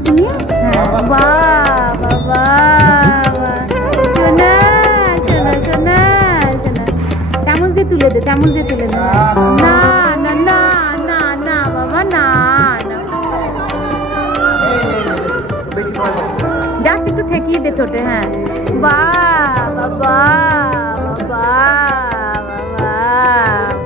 চামচি নিয়ে হ্যাঁ বাহ বাবা সোনা সোনা সোনা সোনা চামচ দিয়ে তুলে দে চামচ দিয়ে তুলে দে না না না না না বাবা না না জাস্ট একটু ঠেকিয়ে দে ঠোঁটে হ্যাঁ বাহ